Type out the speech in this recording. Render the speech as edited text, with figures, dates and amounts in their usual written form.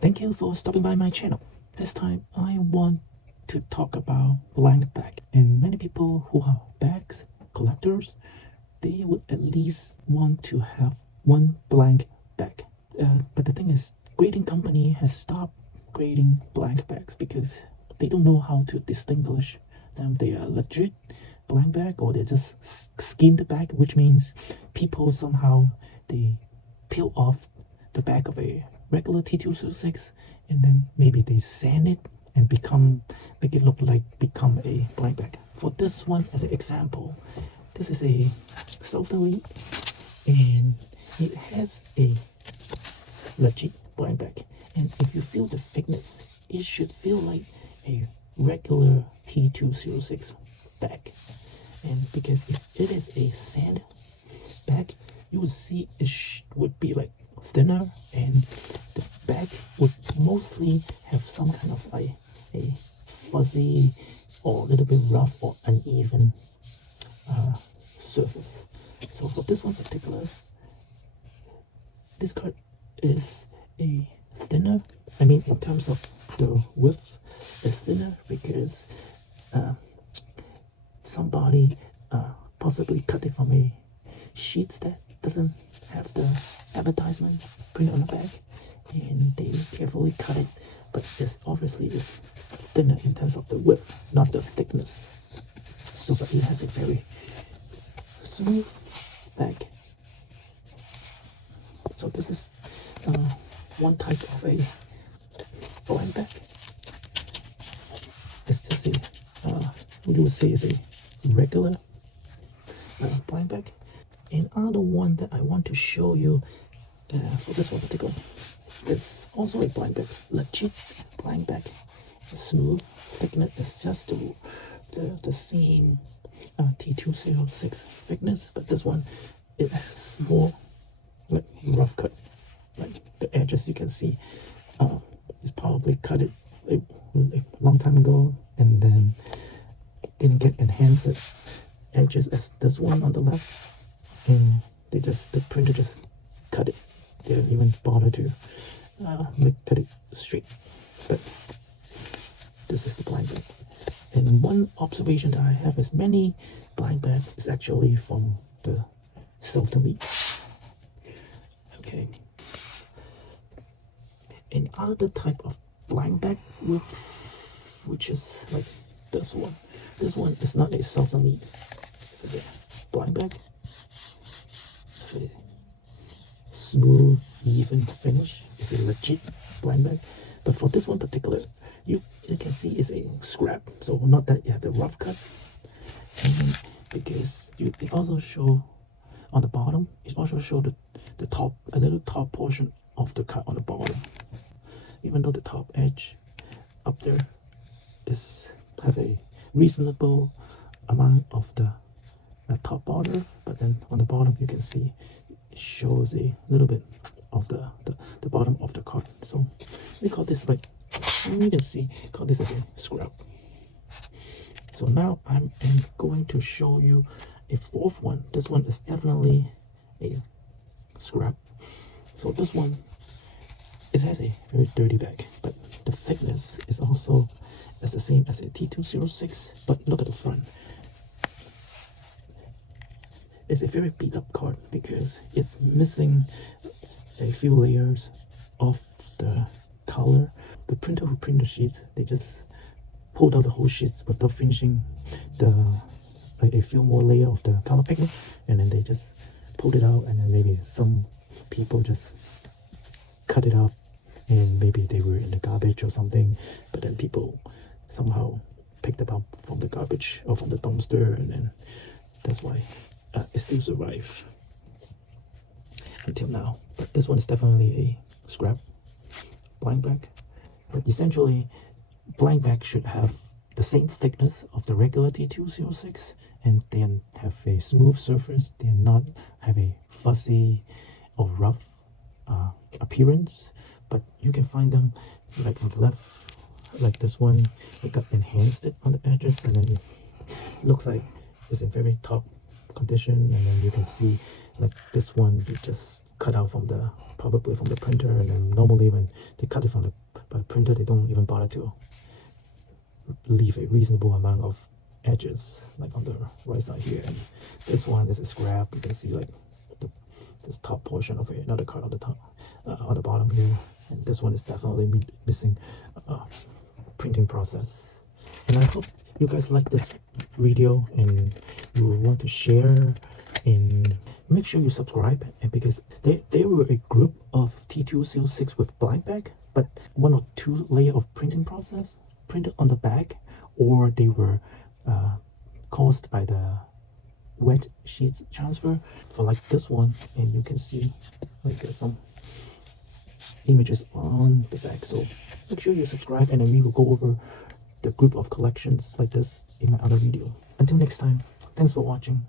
Thank you for stopping by my channel. This time I want to talk about blank bag. And many people who are bags collectors, they would at least want to have one blank bag. But the thing is, grading company has stopped grading blank bags because they don't know how to distinguish them. They are legit blank bag or they're just skinned bag, which means people somehow they peel off the back of a regular T206 and then maybe they sand it and make it look like become a blank bag. For this one as an example, this is a self-delete and it has a legit blank bag, and if you feel the thickness, it should feel like a regular T206 bag. And because if it is a sand bag, you would see it would be like thinner and the bag would mostly have some kind of like a fuzzy or a little bit rough or uneven surface. So for this one particular, this card is a thinner. I mean, in terms of the width, it's thinner because somebody possibly cut it from a sheet that doesn't have the advertisement printed on the back, and they carefully cut it, but it's obviously is thinner in terms of the width, not the thickness. So, but it has a very smooth back. So this is one type of a blank bag. It's just a we would say is a regular blank bag. Another one that I want to show you for this one particular is also a blank bag, legit blank bag, smooth thickness. It's just the same T206 thickness, but this one it has more like rough cut, like the edges you can see. It's probably cut it a long time ago and then didn't get enhanced edges as this one on the left, and the printer just cut it. They didn't even bother to cut it straight. But this is the blind bag. And one observation that I have is many blind bag is actually from the self-delete. Okay. Another type of blind bag which is like this one. This one is not a self-delete. It's a blind bag. Smooth, even finish. It's a legit blind bag. But for this one particular, you can see it's a scrap. So not that you have the rough cut. And because it also show on the bottom, it also show the top, a little top portion of the cut on the bottom. Even though the top edge up there have a reasonable amount of the top border, but then on the bottom you can see it shows a little bit of the bottom of the card. So we call this like, you can see, call this as a scrap. So now I'm going to show you a fourth one. This one is definitely a scrap. So this one, it has a very dirty bag, but the thickness is also as the same as a T206. But look at the front. It's a very beat up card because it's missing a few layers of the color. The printer who print the sheets, they just pulled out the whole sheets without finishing a few more layer of the color pigment, and then they just pulled it out, and then maybe some people just cut it up and maybe they were in the garbage or something, but then people somehow picked it up from the garbage or from the dumpster, and then that's why it still survived until now. But this one is definitely a scrap blind bag. But essentially, blind bag should have the same thickness of the regular T206 and then have a smooth surface. They not have a fuzzy or rough appearance. But you can find them like from the left, like this one, it got enhanced it on the edges, and then it looks like it's in very top condition. And then you can see like this one, you just cut out from the probably from the printer, and then normally when they cut it from the by the printer, they don't even bother to leave a reasonable amount of edges, like on the right side here. And this one is a scrap. You can see like this top portion of another card on the top, on the bottom here. And this one is definitely missing printing process. And I hope you guys like this video and you will want to share, and make sure you subscribe. And because they were a group of T206 with blank back, but 1 or 2 layer of printing process printed on the back, or they were caused by the wet sheets transfer for like this one. And you can see like there's some images on the back. So make sure you subscribe, and then we will go over the group of collections like this in my other video. Until next time, thanks for watching.